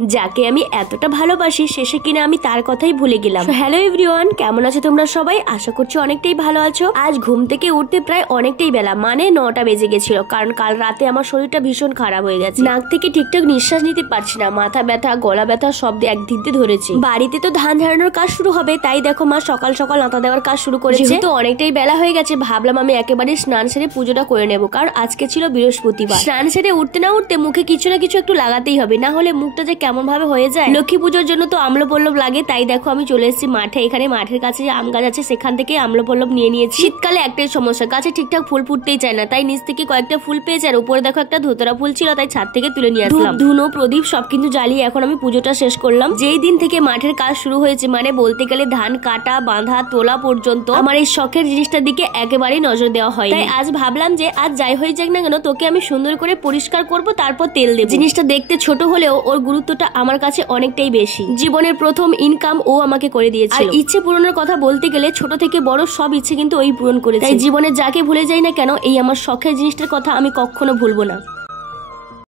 যাকে আমি এতটা ভালোবাসি শেষে কিনা আমি তার কথাই ভুলে গেলাম। হ্যালো এভরিওয়ান, কেমন আছো তোমরা সবাই? আশা করছি অনেকটাই ভালো আছো। আজ ঘুম থেকে উঠতে প্রায় অনেকটাই বেলা, মানে 9টা বেজে গেছিল, কারণ কাল রাতে আমার শরীরটা ভীষণ খারাপ হয়ে গেছে। নাক থেকে ঠিকঠাক নিঃশ্বাস নিতে পারছি না, মাথা ব্যথা, গলা ব্যথা সব একদিক দিয়ে ধরেছে। বাড়িতে তো ধান ঝাড়ানোর কাজ শুরু হবে, তাই দেখো মা সকাল সকাল আতা দেওয়ার কাজ শুরু করেছে। তো অনেকটাই বেলা হয়ে গেছে, ভাবলাম আমি একেবারে স্নান সেরে পুজোটা করে নেবো, কারণ আজকে ছিল বৃহস্পতিবার। স্নান সেরে উঠতে না উঠতে মুখে কিছু না কিছু একটু লাগাতেই হবে, না হলে মুখটা যে কেমন ভাবে হয়ে যায়। লক্ষ্মী পুজোর জন্য তো আম্লপল্লব লাগে, তাই দেখো আমি চলে এসেছি মাঠে। এখানে মাঠের কাছে যে আম গাছ আছে সেখান থেকে আম্লপল্লব নিয়ে নিয়েছি। শীতকালে একটাই সমস্যা, গাছে ঠিকঠাক ফুল ফুটতেই চায় না, তাই নিচ থেকে কয়েকটা ফুল পেয়েছে, আর উপরে দেখো একটা ধুতরা ফুল ছিল, তাই ছাদ থেকে তুলে নিয়ে আসলাম। ধুনো প্রদীপ সব কিন্তু জ্বালিয়ে এখন আমি পুজোটা শেষ করলাম। যেই দিন থেকে মাঠের কাজ শুরু হয়েছে, মানে বলতে গেলে ধান কাটা, বাঁধা, তোলা পর্যন্ত আমার এই শখের জিনিসটার দিকে একেবারেই নজর দেওয়া হয়। তাই আজ ভাবলাম যে আজ যাই হয়ে যাক না কেন, তোকে আমি সুন্দর করে পরিষ্কার করব, তারপর তেল দেব। জিনিসটা দেখতে ছোট হলেও ওর গুরুত্বটা আমার কাছে অনেকটাই বেশি। জীবনের প্রথম ইনকাম ও আমাকে করে দিয়েছে। আর ইচ্ছে পূরণের কথা বলতে গেলে ছোট থেকে বড় সব ইচ্ছে কিন্তু ওই পূরণ করেছে। তাই জীবনে যাকে ভুলে যাই না কেন, এই আমার শখের জিনিসটার কথা আমি কখনো ভুলবো না।